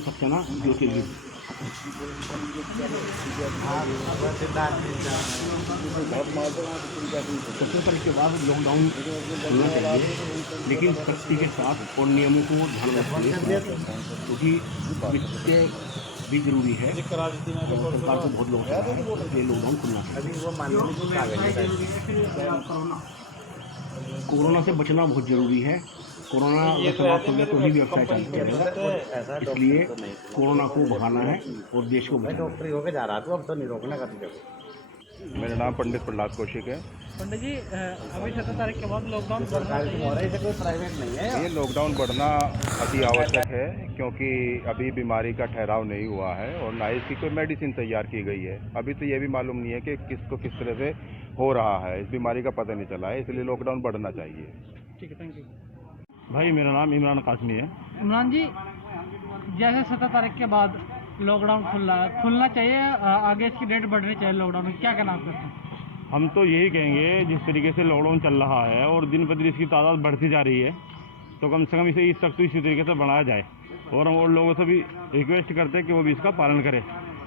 सक्सेना ज्योतिर्लिंग। सबसे पहले के बाद लॉकडाउन होना चाहिए, लेकिन सख्ती के साथ और नियमों को ध्यान रखते हुए, क्योंकि वित्तीय भी जरूरी है और सरकार को बहुत लोग इसलिए लॉकडाउन खुलना चाहिए। कोरोना से बचना बहुत जरूरी है। कोरोना अगर समाप्त हो गया तो ही व्यवसाय चालू करेगा, इसलिए कोरोना को भगाना है और देश को बचाना है। मेरा नाम पंडित प्रहलाद कौशिक है। पंडित जी, अभी 17 तारीख के बाद लॉकडाउन बढ़ना चाहिए। ये लॉकडाउन बढ़ना अति आवश्यक है, क्योंकि अभी बीमारी का ठहराव नहीं हुआ है और ना इसकी कोई मेडिसिन तैयार की गई है। अभी तो ये भी मालूम नहीं है कि किसको किस तरह से हो रहा है, इस बीमारी का पता नहीं चला है, इसलिए लॉकडाउन बढ़ना चाहिए। ठीक है, थैंक यू। भाई मेरा नाम इमरान कासमी है। इमरान जी, जैसे 17 तारीख के बाद लॉकडाउन खुलना चाहिए, आगे इसकी डेट बढ़नी चाहिए लॉकडाउन में, क्या कहना आप करते हैं? हम तो यही कहेंगे, जिस तरीके से लॉकडाउन चल रहा है और दिन प्रतिदिन इसकी तादाद बढ़ती जा रही है, तो कम से कम इसे इस तक तो इसी तरीके से बढ़ाया जाए और हम और लोगों से भी रिक्वेस्ट करते हैं कि वो भी इसका पालन करें।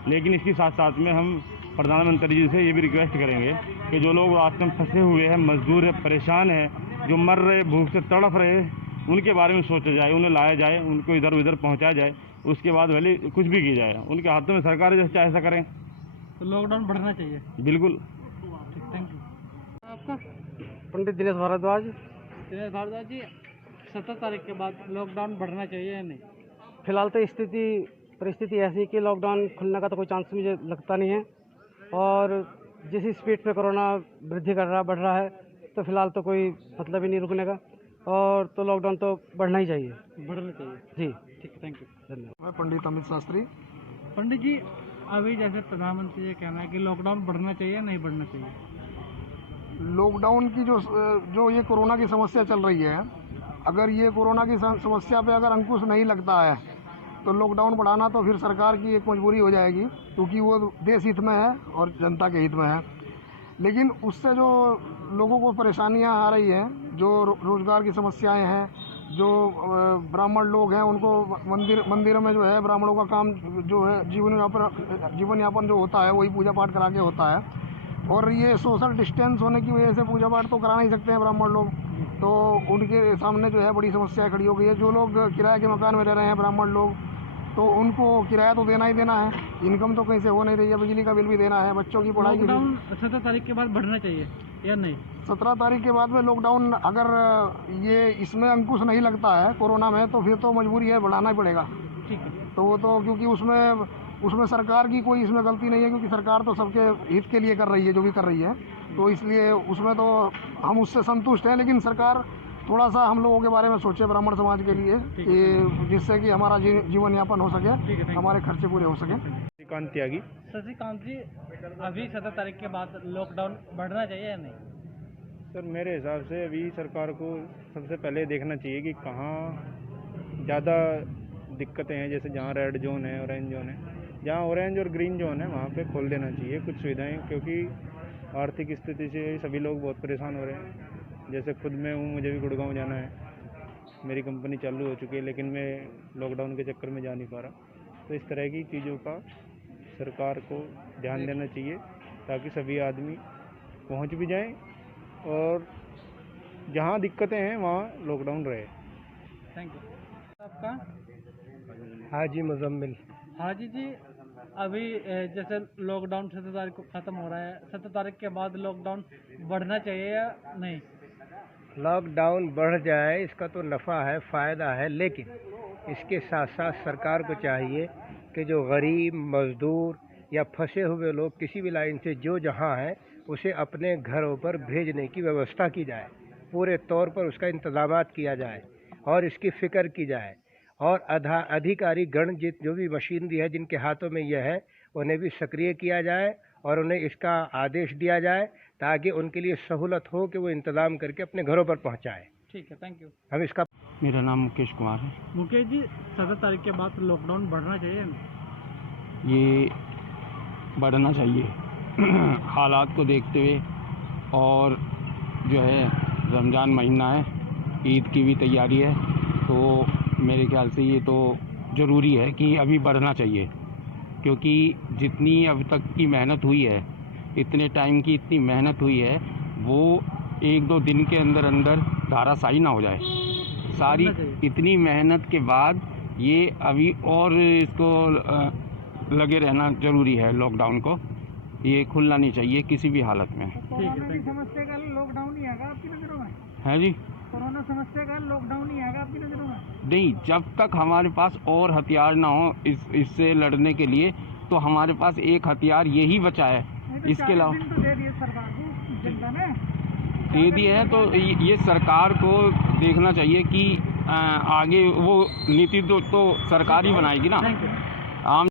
लेकिन इसके साथ साथ में हम प्रधानमंत्री जी से ये भी रिक्वेस्ट करेंगे कि जो लोग रास्ते में फंसे हुए हैं, मजदूर हैं, परेशान हैं, जो मर रहे, भूख से तड़प रहे, उनके बारे में सोचा जाए, उन्हें लाया जाए, उनको इधर उधर पहुंचाया जाए, उसके बाद भले कुछ भी की जाए। उनके हाथों में सरकार जैसे चाहे ऐसा करें। तो लॉकडाउन बढ़ना चाहिए। बिल्कुल। Thank you. आपका? पंडित दिनेश भारद्वाज। दिनेश भारद्वाज जी, 17 तारीख के बाद लॉकडाउन बढ़ना चाहिए या नहीं? फिलहाल तो परिस्थिति ऐसी है कि लॉकडाउन खुलने का तो कोई चांस मुझे लगता नहीं है, और जिस स्पीड पे कोरोना वृद्धि बढ़ रहा है, तो फिलहाल तो कोई मतलब ही नहीं रुकने का, और तो लॉकडाउन तो बढ़ना ही चाहिए। बढ़ना चाहिए। जी, ठीक है, थैंक यू। धन्यवाद। मैं पंडित अमित शास्त्री। पंडित जी, अभी जैसे प्रधानमंत्री ये कहना है कि लॉकडाउन बढ़ना चाहिए या नहीं बढ़ना चाहिए? लॉकडाउन की जो ये कोरोना की समस्या चल रही है, अगर ये कोरोना की समस्या पे अगर अंकुश नहीं लगता है तो लॉकडाउन बढ़ाना तो फिर सरकार की एक मजबूरी हो जाएगी, क्योंकि वो देश हित में है और जनता के हित में है। लेकिन उससे जो लोगों को परेशानियां आ रही हैं, जो रोजगार की समस्याएं हैं, जो ब्राह्मण लोग हैं उनको मंदिरों में जो है ब्राह्मणों का काम जो है जीवन यापन जो होता है वही पूजा पाठ करा के होता है, और ये सोशल डिस्टेंस होने की वजह से पूजा पाठ तो करा नहीं सकते हैं ब्राह्मण लोग, तो उनके सामने जो है बड़ी समस्या खड़ी हो गई है। जो लोग किराए के मकान में रह रहे हैं ब्राह्मण लोग, तो उनको किराया तो देना ही देना है, इनकम तो कहीं से हो नहीं रही है, बिजली का बिल भी देना है, बच्चों की पढ़ाई की। लॉकडाउन 17 तारीख के बाद बढ़ना चाहिए या नहीं? 17 तारीख के बाद में लॉकडाउन अगर ये इसमें अंकुश नहीं लगता है कोरोना में, तो फिर तो मजबूरी है, बढ़ाना ही पड़ेगा। ठीक है। तो वो तो क्योंकि उसमें सरकार की कोई इसमें गलती नहीं है, क्योंकि सरकार तो सबके हित के लिए कर रही है जो भी कर रही है, तो इसलिए उसमें तो हम उससे संतुष्ट हैं। लेकिन सरकार थोड़ा सा हम लोगों के बारे में सोचे, ब्राह्मण समाज के लिए, कि जिससे कि हमारा जीवन यापन हो सके, हमारे खर्चे पूरे हो सके। शशिकांत त्यागी। शशिकांत जी, अभी 17 तारीख के बाद लॉकडाउन बढ़ना चाहिए या नहीं? सर, मेरे हिसाब से अभी सरकार को सबसे पहले देखना चाहिए कि कहाँ ज़्यादा दिक्कतें हैं, जैसे जहाँ रेड जोन है, ऑरेंज जोन है, जहाँ ऑरेंज और ग्रीन जोन है वहाँ पे खोल देना चाहिए कुछ सुविधाएं, क्योंकि आर्थिक स्थिति से सभी लोग बहुत परेशान हो रहे हैं। जैसे खुद मैं हूँ, मुझे भी गुड़गांव जाना है, मेरी कंपनी चालू हो चुकी है, लेकिन मैं लॉकडाउन के चक्कर में जा नहीं पा रहा। तो इस तरह की चीज़ों का सरकार को ध्यान देना चाहिए, ताकि सभी आदमी पहुँच भी जाएं और जहाँ दिक्कतें हैं वहाँ लॉकडाउन रहे। Thank you. आपका? हाजी मुजम्मिल। हाजी जी, अभी जैसे लॉकडाउन 17 तारीख को ख़त्म हो रहा है, 17 तारीख के बाद लॉकडाउन बढ़ना चाहिए या नहीं? लॉकडाउन बढ़ जाए इसका तो नफ़ा है, फ़ायदा है, लेकिन इसके साथ साथ सरकार को चाहिए कि जो गरीब, मज़दूर या फंसे हुए लोग किसी भी लाइन से जो जहाँ हैं, उसे अपने घरों पर भेजने की व्यवस्था की जाए, पूरे तौर पर उसका इंतज़ामात किया जाए और इसकी फ़िक्र की जाए, और अधिकारी गण जो भी मशीनरी है जिनके हाथों में यह है, उन्हें भी सक्रिय किया जाए और उन्हें इसका आदेश दिया जाए, ताकि उनके लिए सहूलत हो कि वो इंतज़ाम करके अपने घरों पर पहुंचाएं। ठीक है, थैंक यू। हम इसका मेरा नाम मुकेश कुमार है। मुकेश जी, 17 तारीख के बाद लॉकडाउन बढ़ना चाहिए या नहीं? ये बढ़ना चाहिए हालात को देखते हुए, और जो है रमज़ान महीना है, ईद की भी तैयारी है, तो मेरे ख्याल से ये तो ज़रूरी है कि अभी बढ़ना चाहिए, क्योंकि जितनी अब तक की मेहनत हुई है, इतने टाइम की इतनी मेहनत हुई है, वो 1-2 दिन के अंदर अंदर धाराशायी ना हो जाए। सारी इतनी मेहनत के बाद ये अभी और इसको लगे रहना ज़रूरी है। लॉकडाउन को ये खुलना नहीं चाहिए किसी भी हालत में। कोरोना की समस्या का लॉकडाउन ही आएगा आपकी नज़रों में? है जी, कोरोना समस्या का लॉकडाउन ही आएगा आपकी नज़रों में? नहीं, जब तक हमारे पास और हथियार ना हो इससे लड़ने के लिए, तो हमारे पास एक हथियार यही बचा है। इसके अलावा तो दे दिए सरकार को, जनता ने दे दिए हैं, तो ये सरकार को देखना चाहिए कि आगे वो नीति तो सरकार ही बनाएगी ना। आम